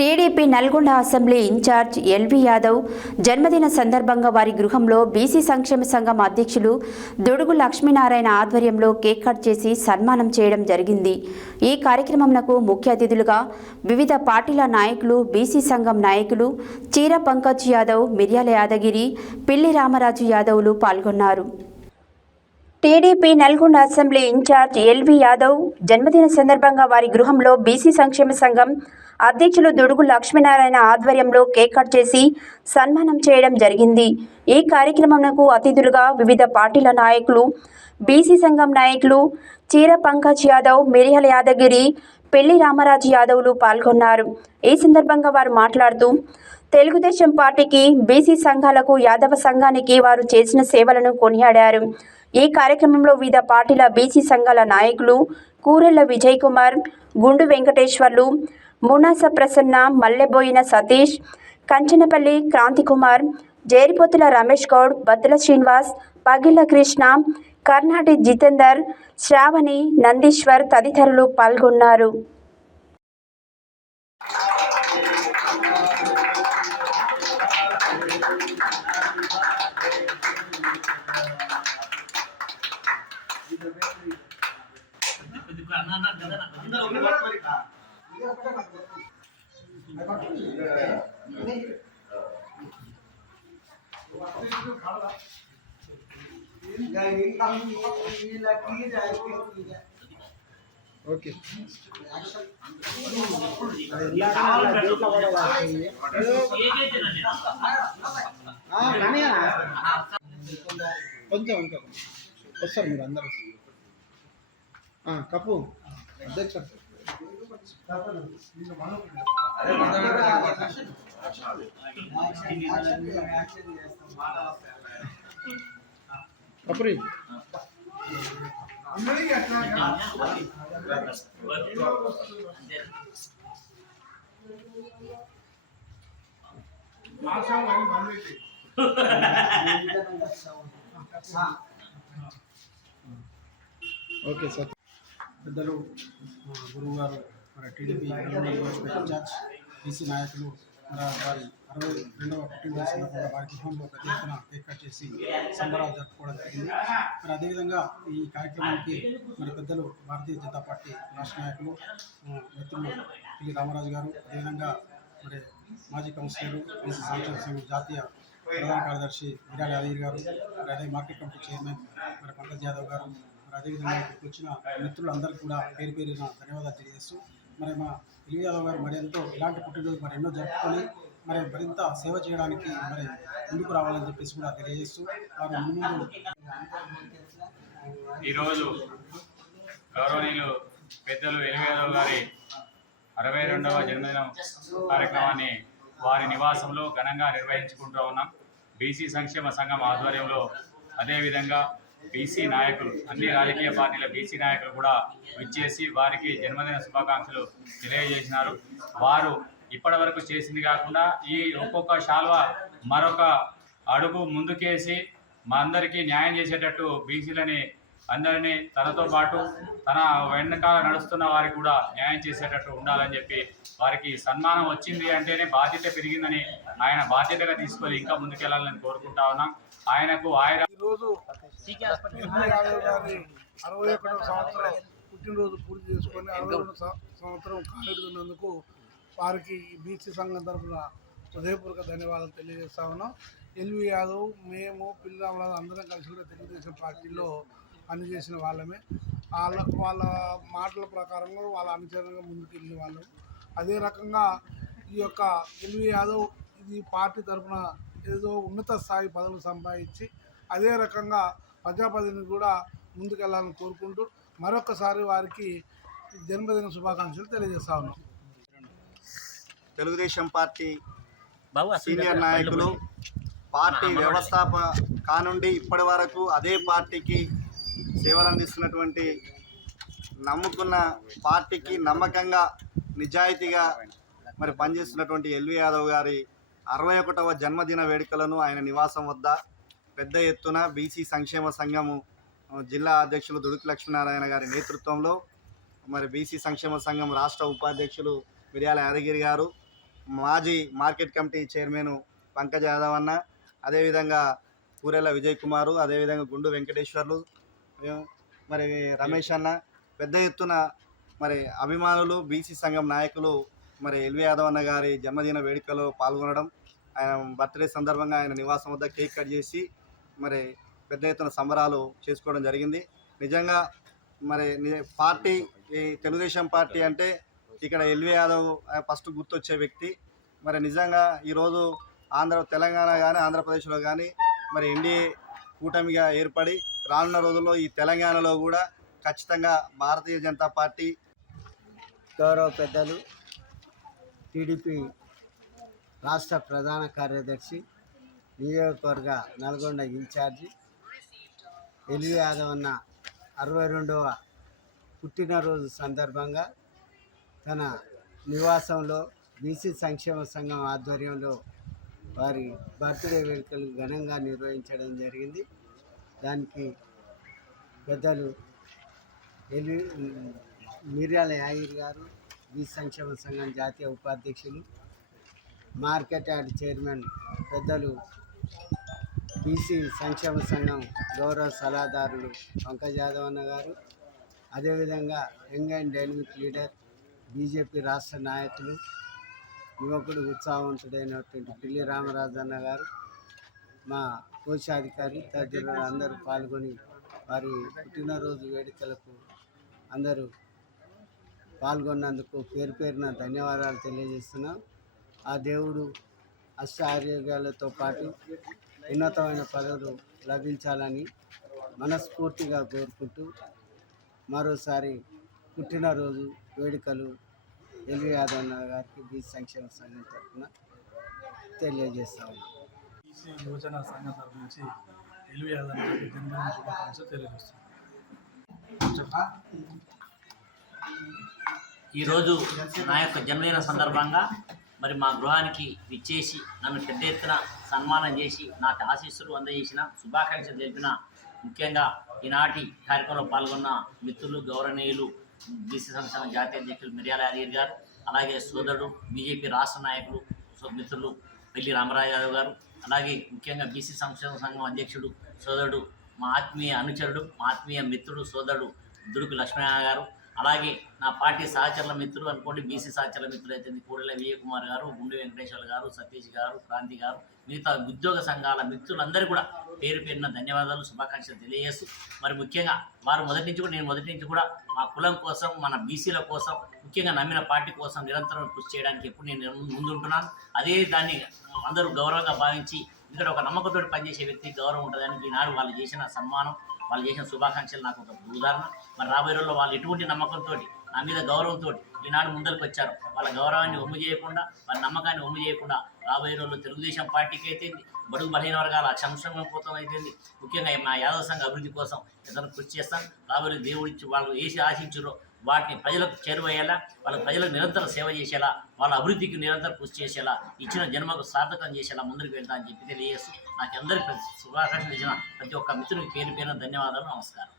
TDP Nalgonda assembly incharge LV Yadav జన్మదిన సందర్భంగా వారి గృహంలో బీసీ సంక్షేమ సంఘం అధ్యక్షులు దుడుగు లక్ష్మీనారాయణ ఆధ్వర్యంలో కేక్ కట్ చేసి సన్మానం చేయడం జరిగింది. ఈ కార్యక్రమంలో ముఖ్య అతిథులుగా వివిధ పార్టీల నాయకులు, బీసీ సంఘం నాయకులు చీర పంకజ్ యాదవ్, మిర్యాల యాదగిరి, పిల్లి రామరాజు యాదవ్లు పాల్గొన్నారు. TDP Nalgonda assembly incharge LV Yadav జన్మదిన సందర్భంగా వారి గృహంలో బీసీ సంక్షేమ సంఘం అధ్యక్షులు దుడుగు లక్ష్మీనారాయణ ఆధ్వర్యంలో కేక్ కట్ చేసి సన్మానం చేయడం జరిగింది. ఈ కార్యక్రమంలో అతిథులుగా వివిధ పార్టీల నాయకులు, బీసీ సంఘం నాయకులు చీర పంకజ్ యాదవ్, మిర్యాల యాదగిరి, పిల్లి రామరాజు యాదవ్లు పాల్గొన్నారు. ఈ సందర్భంగా వారు మాట్లాడుతూ తెలుగుదేశం పార్టీకి, బీసీ సంఘాలకు, యాదవ సంఘానికి వారు చేసిన సేవలను కొనియాడారు. ఈ కార్యక్రమంలో వివిధ పార్టీల బీసీ సంఘాల నాయకులు కూరెళ్ల విజయ్ కుమార్, గుండు వెంకటేశ్వర్లు, మునాస ప్రసన్న, మల్లెబోయిన సతీష్, కంచనపల్లి క్రాంతికుమార్, జేరిపోతుల రమేష్ గౌడ్, బత్తుల శ్రీనివాస్, పగిళ్ల కృష్ణ, కర్ణాటి జితేందర్, శ్రావణి, నందీశ్వర్ తదితరులు పాల్గొన్నారు. ఓకే కొంచెం ఇంకా వస్తారు మీరు అందరూ. కప్పు అధ్యక్ష కపురి ఓకే సార్. పెద్దలు గురువు గారు మన టీడీపీ ఇన్ఛార్జ్ బీసీ నాయకులు మన వారి 62వ పుట్టినరోజు సందర్భంగా వారి గృహంలో పెద్ద ఎత్తున కేక్ కట్ చేసి సంబరాలు జరుపుకోవడం జరిగింది. మరి అదేవిధంగా ఈ కార్యక్రమానికి మరి పెద్దలు భారతీయ జనతా పార్టీ రాష్ట్ర నాయకులు మిత్రులు పిల్లి రామరాజు గారు, అదేవిధంగా మరి మాజీ కౌన్సిలర్, బీసీ సంక్షేమ సంఘం జాతీయ ప్రధాన కార్యదర్శి మిర్యాల యాదగిరి గారు, మరి అదే మార్కెట్ కమిటీ చైర్మన్ మరి పంకజ్ యాదవ్ గారు, మరి అదేవిధంగా ఇక్కడికి వచ్చిన మిత్రులందరికీ కూడా పేరు పేరున ధన్యవాదాలు తెలియజేస్తూ మరి మా ఎల్వి యాదవ్ గారు మరి ఎంతో ఇలాంటి పుట్టినరోజు మరి ఎన్నో జరుపుకొని మరి మరింత సేవ చేయడానికి మరి ముందుకు రావాలని చెప్పేసి కూడా తెలియజేస్తూ వారు ముందు ఈరోజు గౌరవనీయులు పెద్దలు ఎల్వి యాదవ్ గారి 62వ జన్మదినం కార్యక్రమాన్ని వారి నివాసంలో ఘనంగా నిర్వహించుకుంటూ ఉన్నాం. బీసీ సంక్షేమ సంఘం ఆధ్వర్యంలో అదేవిధంగా బీసీ నాయకులు, అన్ని రాజకీయ పార్టీల బీసీ నాయకులు కూడా విచ్చేసి వారికి జన్మదిన శుభాకాంక్షలు తెలియజేసినారు. వారు ఇప్పటి వరకు చేసింది కాకుండా ఈ ఒక్కొక్క శాల్వ మరొక అడుగు ముందుకేసి మా అందరికీ న్యాయం చేసేటట్టు బీసీలని అందరినీ తనతో పాటు తన వెనకాల నడుస్తున్న వారికి కూడా న్యాయం చేసేటట్టు ఉండాలని చెప్పి వారికి సన్మానం వచ్చింది అంటేనే బాధ్యత పెరిగిందని ఆయన బాధ్యతగా తీసుకొని ఇంకా ముందుకెళ్లాలని కోరుకుంటా ఉన్నాం. ఆయనకు ఆయన ఈరోజు 61వ సంవత్సరం పుట్టినరోజు పూర్తి చేసుకొని 62వ సంవత్సరం కాలేడుతున్నందుకు వారికి బీసీ సంఘం తరఫున హృదయపూర్వక ధన్యవాదాలు తెలియజేస్తా ఉన్నాం. ఎల్వి యాదవ్, మేము, పిల్లి రామరాజు అందరం కలిసి కూడా తెలుగుదేశం పార్టీలో పనిచేసిన వాళ్ళమే. వాళ్ళ మాటల ప్రకారంగా వాళ్ళ అనుచరంగా ముందుకు వెళ్ళిన వాళ్ళం. అదే రకంగా ఈ యొక్క ఎల్వి యాదవ్ ఇది పార్టీ తరఫున ఏదో ఉన్నత స్థాయి పదవులు సంపాదించి అదే రకంగా ప్రజాపతిని కూడా ముందుకెళ్లాలని కోరుకుంటూ మరొకసారి వారికి జన్మదిన శుభాకాంక్షలు తెలియజేస్తా ఉన్నాం. తెలుగుదేశం పార్టీ సీనియర్ నాయకులు, పార్టీ వ్యవస్థాపక కానుండి ఇప్పటి వరకు అదే పార్టీకి సేవలు అందిస్తున్నటువంటి, నమ్ముకున్న పార్టీకి నమ్మకంగా నిజాయితీగా మరి పనిచేస్తున్నటువంటి ఎల్వి యాదవ్ గారి 61వ జన్మదిన వేడుకలను ఆయన నివాసం వద్ద పెద్ద ఎత్తున బీసీ సంక్షేమ సంఘము జిల్లా అధ్యక్షులు దుడుకు లక్ష్మీనారాయణ గారి నేతృత్వంలో మరి బీసీ సంక్షేమ సంఘం రాష్ట్ర ఉపాధ్యక్షులు మిర్యాల యాదగిరి గారు, మాజీ market committee chairman Pankaj Yadav అన్న, అదేవిధంగా పూరెల విజయ్ కుమారు, అదేవిధంగా గుండు వెంకటేశ్వర్లు, మరి రమేష్ అన్న, పెద్ద ఎత్తున మరి అభిమానులు, బీసీ సంఘం నాయకులు మరి ఎల్వి యాదవ్ అన్న గారి జన్మదిన వేడుకలో పాల్గొనడం, ఆయన బర్త్డే సందర్భంగా ఆయన నివాసం వద్ద కేక్ కట్ చేసి మరి పెద్ద ఎత్తున సంబరాలు చేసుకోవడం జరిగింది. నిజంగా మరి పార్టీ తెలుగుదేశం పార్టీ అంటే ఇక్కడ ఎల్వి యాదవ్ ఫస్ట్ గుర్తొచ్చే వ్యక్తి. మరి నిజంగా ఈరోజు తెలంగాణ కానీ ఆంధ్రప్రదేశ్లో కానీ మరి ఎన్డీఏ కూటమిగా ఏర్పడి రానున్న రోజుల్లో ఈ తెలంగాణలో కూడా ఖచ్చితంగా భారతీయ జనతా పార్టీ గౌరవ పెద్దలు టీడీపీ రాష్ట్ర ప్రధాన కార్యదర్శి, నియోజకవర్గ నల్గొండ ఇన్ఛార్జి ఎల్వి యాదవ్ అన్న 62వ పుట్టినరోజు సందర్భంగా తన నివాసంలో బీసీ సంక్షేమ సంఘం ఆధ్వర్యంలో వారి బర్త్డే వేడుకలు ఘనంగా నిర్వహించడం జరిగింది. దానికి పెద్దలు మిర్యాల యాగిరి గారు, బీసీ సంక్షేమ సంఘం జాతీయ ఉపాధ్యక్షులు, మార్కెట్ యార్డ్ చైర్మన్ పెద్దలు, బీసీ సంక్షేమ సంఘం గౌరవ సలహాదారులు పంకజ్ యాదవ్ అన్న గారు, అదేవిధంగా young and dynamic leader BJP రాష్ట్ర నాయకులు, యువకుడు ఉత్సాహవంతుడైనటువంటి పిల్లి రామరాజు అన్న గారు, మా కోశాధికారి తదితరులు అందరూ పాల్గొని వారి పుట్టినరోజు వేడుకలకు అందరూ పాల్గొన్నందుకు పేరు పేరున ధన్యవాదాలు తెలియజేస్తున్నాం. ఆ దేవుడు అష్టారోగ్యాలతో పాటు ఉన్నతమైన పదవులు లభించాలని మనస్ఫూర్తిగా కోరుకుంటూ మరోసారి పుట్టినరోజు వేడుకలు ఎల్వి యాదవ్ గారికి బీసీ సంక్షేమ సంఘం తరఫున తెలియజేస్తా ఉన్నాం. బీసీ యువజన సంఘం తరఫు నుంచి ఎల్వి యాదవ్ గారికి జన్మదిన శుభాకాంక్షలు తెలియజేస్తున్నాం. ఈరోజు నా యొక్క జన్మదిన సందర్భంగా మరి మా గృహానికి విచ్చేసి నన్ను పెద్ద ఎత్తున సన్మానం చేసి నాకు ఆశీస్సులు అందజేసిన, శుభాకాంక్షలు తెలిపిన, ముఖ్యంగా ఈనాటి కార్యక్రమంలో పాల్గొన్న మిత్రులు, గౌరవనీయులు బీసీ సంక్షేమ జాతీయ అధ్యక్షులు మిర్యాల యాదగిరి గారు, అలాగే సోదరుడు బీజేపీ రాష్ట్ర నాయకులు మిత్రులు పిల్లి రామరాజు యాదవ్ గారు, అలాగే ముఖ్యంగా బీసీ సంక్షేమ సంఘం అధ్యక్షుడు సోదరుడు మా ఆత్మీయ అనుచరుడు, మా ఆత్మీయ మిత్రుడు, సోదరుడు దుడుకు లక్ష్మీనారాయణ గారు, అలాగే నా పార్టీ సహచరుల మిత్రులు అనుకోండి, బీసీ సహచరుల మిత్రులు అయితే పూరెల విజయ్ కుమార్ గారు, గుండు వెంకటేశ్వర గారు, సతీష్ గారు, క్రాంతి గారు, మిగతా ఉద్యోగ సంఘాల మిత్రులందరూ కూడా పేరు పేరున ధన్యవాదాలు, శుభాకాంక్షలు తెలియజేస్తూ మరి ముఖ్యంగా వారు నేను మొదటి నుంచి కూడా మా కులం కోసం, మన బీసీల కోసం, ముఖ్యంగా నమ్మిన పార్టీ కోసం నిరంతరం కృషి చేయడానికి ఎప్పుడు నేను ముందుంటున్నాను. అదే దాన్ని అందరూ గౌరవంగా భావించి ఇక్కడ ఒక నమ్మకంతో పనిచేసే వ్యక్తికి గౌరవం ఉంటుందని ఈనాడు వాళ్ళు చేసిన సన్మానం, వాళ్ళు చేసిన శుభాకాంక్షలు నాకు ఒక ఉదాహరణ. మరి రాబోయే రోజుల్లో వాళ్ళు ఎటువంటి నమ్మకంతో, నా మీద గౌరవంతో ఈనాడు ముందరికి వచ్చారు. వాళ్ళ గౌరవాన్ని ఒమ్ము చేయకుండా, వాళ్ళ నమ్మకాన్ని ఒమ్ము చేయకుండా రాబోయే రోజుల్లో తెలుగుదేశం పార్టీకి అయితే, బడుగు బలహీన వర్గాల సంక్షేమం కోసం అయితే, ముఖ్యంగా మా యాదవ సంఘ అభివృద్ధి కోసం ఎంతో కృషి చేస్తాం. రాబోయే దేవుడిచ్చి వాళ్ళు ఏసి ఆశించారో వాటిని ప్రజలకు చేరువయ్యేలా, వాళ్ళ ప్రజలకు నిరంతరం సేవ చేసేలా, వాళ్ళ అభివృద్ధికి నిరంతరం కృషి చేసేలా, ఇచ్చిన జన్మకు సార్థకం చేసేలా ముందుకు వెళ్తా అని చెప్పి తెలియజేస్తూ నాకు అందరికీ శుభాకాంక్షలు ఇచ్చిన ప్రతి ఒక్క మిత్రునికి పేరు పేరున ధన్యవాదాలు, నమస్కారం.